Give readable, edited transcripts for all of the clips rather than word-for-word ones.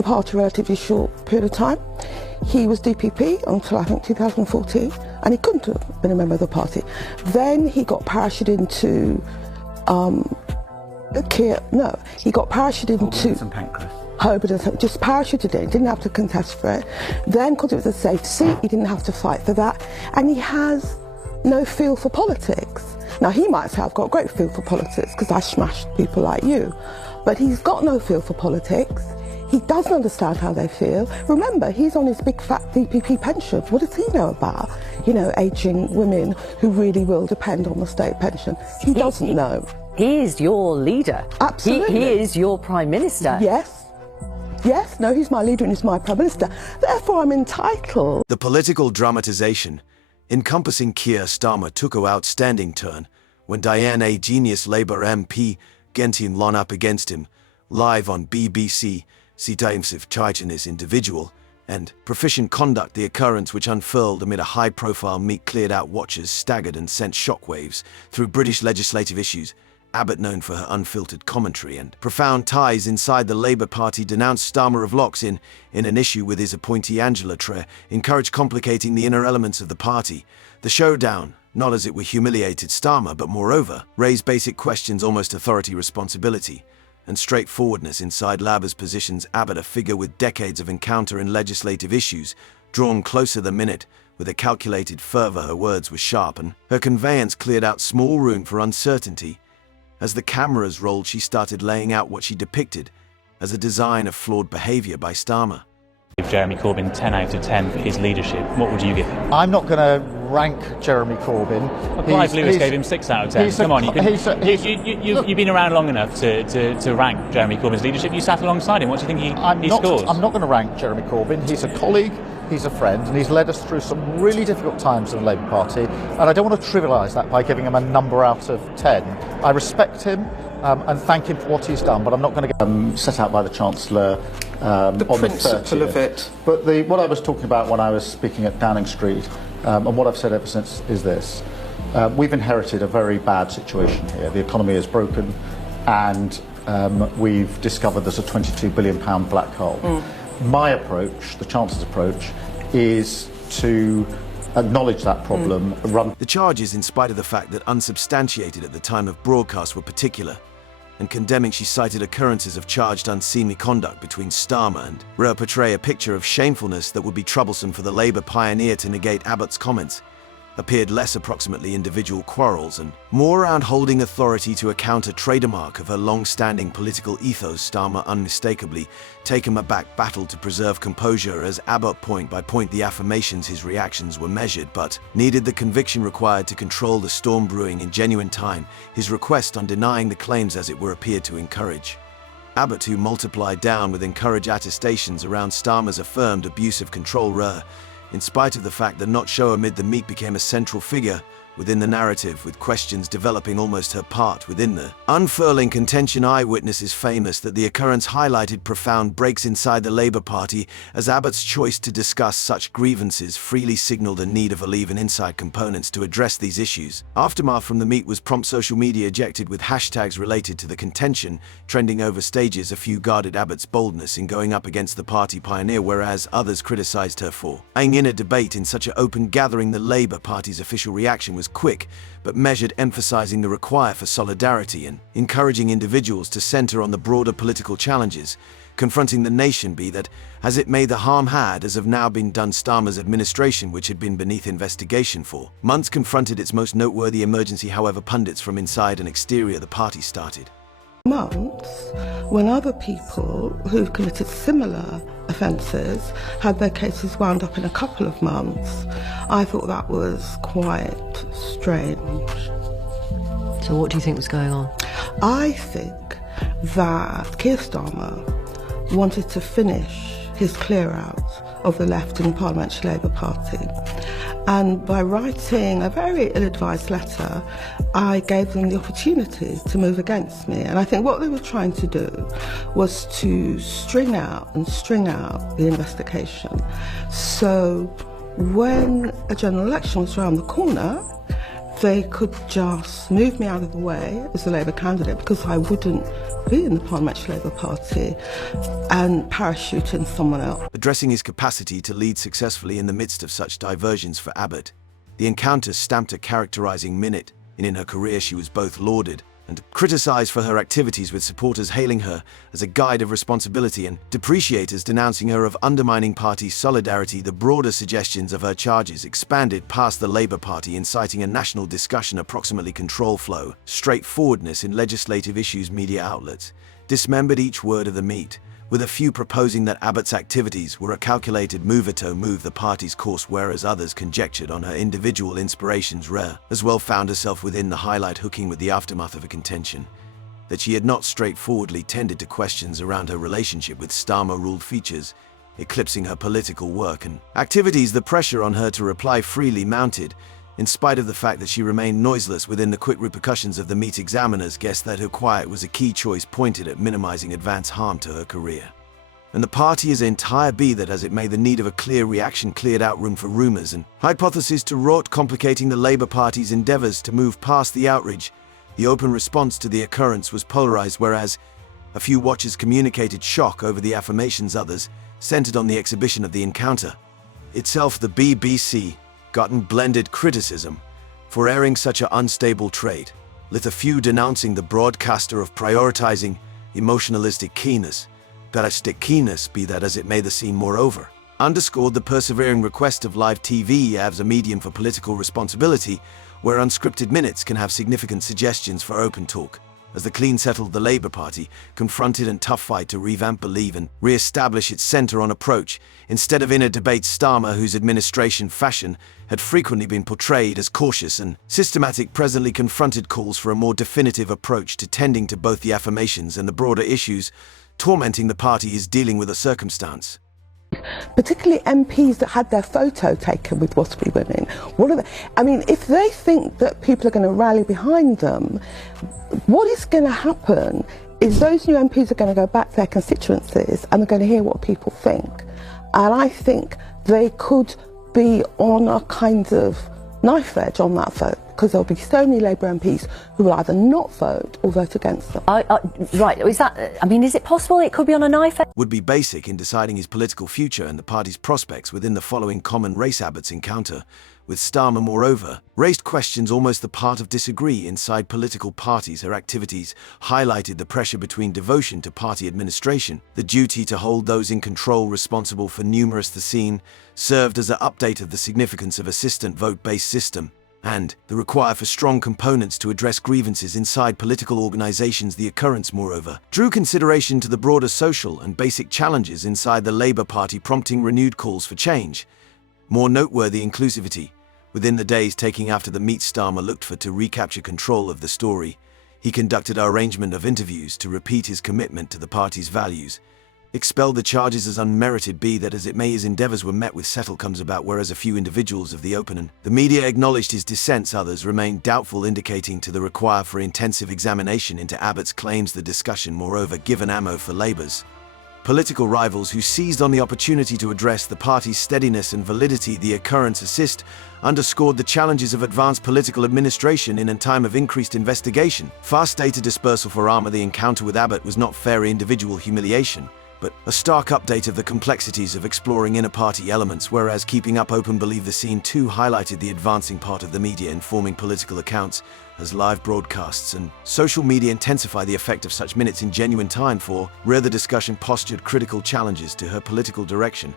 the party a relatively short period of time. He was DPP until I think 2014, and he couldn't have been a member of the party. Then he got parachuted into he got parachuted into Holborn, just parachuted in, didn't have to contest for it. Then, because it was a safe seat, he didn't have to fight for that, and he has no feel for politics. Now, he might say, I've got a great feel for politics because I smashed people like you, but he's got no feel for politics. He doesn't understand how they feel. Remember, he's on his big fat DPP pension. What does he know about, ageing women who really will depend on the state pension? He doesn't know. He is your leader. Absolutely. He is your Prime Minister. Yes. Yes, no, he's my leader and he's my Prime Minister. Therefore, I'm entitled. The political dramatisation encompassing Keir Starmer took an outstanding turn when Diane A. genius Labour MP Gentian lon up against him, live on BBC, Sitaimsiv Chaichanis individual, and proficient conduct, the occurrence which unfurled amid a high-profile meet cleared out watchers staggered and sent shockwaves through British legislative issues. Abbott, known for her unfiltered commentary and profound ties inside the Labour Party, denounced Starmer of Locks in an issue with his appointee Angela Trere, encouraged complicating the inner elements of the party. The showdown, not as it were humiliated Starmer, but moreover, raised basic questions, almost authority, responsibility, and straightforwardness inside Labour's positions. Abbott, a figure with decades of encounter in legislative issues, drawn closer the minute, with a calculated fervour. Her words were sharp, and her conveyance cleared out small room for uncertainty. As the cameras rolled, she started laying out what she depicted as a design of flawed behaviour by Starmer. If Jeremy Corbyn 10 out of 10 for his leadership, what would you give him? I'm not going to rank Jeremy Corbyn. Well, Clive Lewis gave him 6 out of 10. Come on, you've been around long enough to rank Jeremy Corbyn's leadership. You sat alongside him. What do you think he scores? I'm not going to rank Jeremy Corbyn. He's a colleague, he's a friend, and he's led us through some really difficult times in the Labour Party, and I don't want to trivialise that by giving him a number out of 10. I respect him and thank him for what he's done, but I'm not going to get set out by the Chancellor the on principle the 30th. of it. But what I was talking about when I was speaking at Downing Street, and what I've said ever since, is this. We've inherited a very bad situation here. The economy is broken, and we've discovered there's a £22 billion black hole. My approach, the Chancellor's approach, is to acknowledge that problem. The charges, in spite of the fact that unsubstantiated at the time of broadcast, were particular, and condemning, she cited occurrences of charged unseemly conduct between Starmer and Rayner, portray a picture of shamefulness that would be troublesome for the Labour pioneer to negate. Abbott's comments appeared less approximately individual quarrels and more around holding authority to account, a trademark of her long-standing political ethos. Starmer unmistakably taken aback, battled to preserve composure as Abbott, point by point, the affirmations, his reactions were measured, but needed the conviction required to control the storm brewing in genuine time. His request on denying the claims, as it were, appeared to encourage Abbott, who multiplied down with encouraged attestations around Starmer's affirmed abuse of control. In spite of the fact that not show amid the meet became a central figure within the narrative, with questions developing almost her part within the unfurling contention. Eyewitness is famous that the occurrence highlighted profound breaks inside the Labour Party, as Abbott's choice to discuss such grievances freely signalled a need of leave and inside components to address these issues. Aftermath from the meet was prompt. Social media ejected with hashtags related to the contention, trending over stages. A few guarded Abbott's boldness in going up against the party pioneer, whereas others criticised her for aiming in a debate in such an open gathering. The Labour Party's official reaction was quick but measured, emphasising the require for solidarity and encouraging individuals to centre on the broader political challenges confronting the nation, be that as it may. The harm had, as of now, been done. Starmer's administration, which had been beneath investigation for months, confronted its most noteworthy emergency. However, pundits from inside and exterior the party started months when other people who've committed similar offences had their cases wound up in a couple of months. I thought that was quite strange. So what do you think was going on? I think that Keir Starmer wanted to finish his clear out of the left in the Parliamentary Labour Party. And by writing a very ill-advised letter, I gave them the opportunity to move against me. And I think what they were trying to do was to string out the investigation. So when a general election was around the corner, they could just move me out of the way as a Labour candidate because I wouldn't be in the Parliamentary Labour Party and parachute in someone else. Addressing his capacity to lead successfully in the midst of such diversions for Abbott, the encounter stamped a characterising minute, and in her career she was both lauded and criticised for her activities, with supporters hailing her as a guide of responsibility and depreciators denouncing her of undermining party solidarity. The broader suggestions of her charges expanded past the Labour Party, inciting a national discussion, approximately control flow, straightforwardness in legislative issues. Media outlets dismembered each word of the meet, with a few proposing that Abbott's activities were a calculated move to move the party's course, whereas others conjectured on her individual inspirations. Rayner as well found herself within the highlight, hooking with the aftermath of a contention that she had not straightforwardly tended to questions around her relationship with Starmer-ruled features, eclipsing her political work and activities. The pressure on her to reply freely mounted, in spite of the fact that she remained noiseless within the quick repercussions of the meet. Examiners guessed that her quiet was a key choice pointed at minimizing advance harm to her career. And the party is entire, be that as it may, the need of a clear reaction cleared out room for rumors and hypotheses to rot, complicating the Labour Party's endeavors to move past the outrage. The open response to the occurrence was polarized, whereas a few watchers communicated shock over the affirmations, others centered on the exhibition of the encounter itself. The BBC gotten blended criticism for airing such an unstable trait, with a few denouncing the broadcaster of prioritizing emotionalistic keenness. Parasitic keenness, be that as it may, the scene moreover underscored the persevering request of live TV as a medium for political responsibility, where unscripted minutes can have significant suggestions for open talk. As the clean settled, the Labour Party confronted a tough fight to revamp, believe and re-establish its centre on approach. Instead of inner debates, Starmer, whose administration fashion had frequently been portrayed as cautious and systematic, presently confronted calls for a more definitive approach to tending to both the affirmations and the broader issues tormenting the party is dealing with a circumstance. Particularly MPs that had their photo taken with WASPy women. I mean, if they think that people are going to rally behind them, what is going to happen is those new MPs are going to go back to their constituencies and they're going to hear what people think. And I think they could be on a kind of knife edge on that vote, because there'll be so many Labour MPs who will either not vote or vote against them. Right, is that, I mean, is it possible it could be on a knife edge? Would be basic in deciding his political future and the party's prospects within the following common race. Abbott's encounter with Starmer, moreover, raised questions almost the part of disagree inside political parties. Her activities highlighted the pressure between devotion to party administration, the duty to hold those in control responsible for numerous. The scene served as an update of the significance of assistant vote-based system and the require for strong components to address grievances inside political organizations. The occurrence, moreover, drew consideration to the broader social and basic challenges inside the Labour Party, prompting renewed calls for change. More noteworthy, inclusivity. Within the days taking after the meet, Starmer looked for to recapture control of the story. He conducted an arrangement of interviews to repeat his commitment to the party's values, expelled the charges as unmerited. Be that as it may, his endeavours were met with settle comes about, whereas a few individuals of the open and the media acknowledged his dissents, others remained doubtful, indicating to the require for intensive examination into Abbott's claims. The discussion, moreover, given ammo for Labour's political rivals who seized on the opportunity to address the party's steadiness and validity. The occurrence underscored the challenges of advanced political administration in a time of increased investigation. Fast data dispersal for Armour. The encounter with Abbott was not fair individual humiliation, but a stark update of the complexities of exploring inner-party elements, whereas keeping up open believe the scene too highlighted the advancing part of the media informing political accounts, as live broadcasts and social media intensify the effect of such minutes in genuine time. For Rayner, the discussion postured critical challenges to her political direction.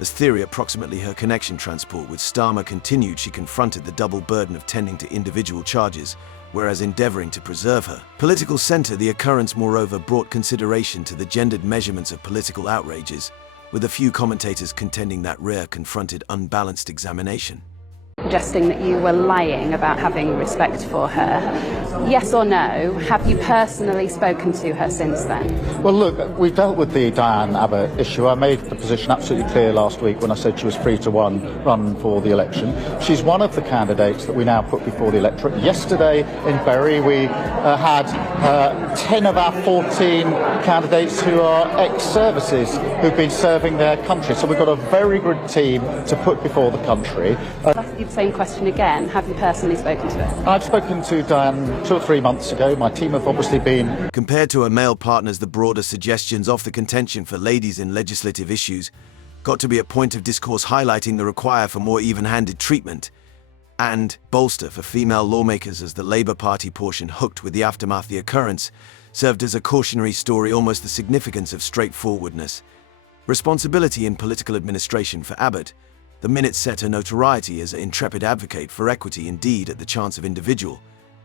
As theory, approximately her connection transport with Starmer continued, she confronted the double burden of tending to individual charges, whereas endeavoring to preserve her political center. The occurrence, moreover, brought consideration to the gendered measurements of political outrages, with a few commentators contending that Rayner confronted unbalanced examination. Suggesting that you were lying about having respect for her. Yes or no, have you personally spoken to her since then? Well, look, we've dealt with the Diane Abbott issue. I made the position absolutely clear last week when I said she was free to run for the election. She's one of the candidates that we now put before the electorate. Yesterday in Bury, we had 10 of our 14 candidates who are ex-services who've been serving their country. So we've got a very good team to put before the country. you the same question again. Have you personally spoken to her? I've spoken to Diane 2 or 3 months ago. My team have obviously been... Compared to her male partners, the broader suggestions of the contention for ladies in legislative issues got to be a point of discourse highlighting the require for more even-handed treatment and bolster for female lawmakers, as the Labour Party portion, hooked with the aftermath of the occurrence, served as a cautionary story, almost the significance of straightforwardness. Responsibility in political administration for Abbott, the minutes set her notoriety as an intrepid advocate for equity, indeed at the chance of individual.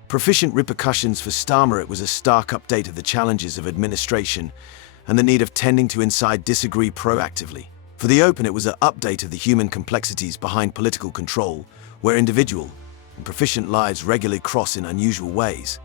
Proficient repercussions for Starmer, it was a stark update of the challenges of administration and the need of tending to inside disagree proactively. For the Open, it was an update of the human complexities behind political control, where individual and proficient lives regularly cross in unusual ways.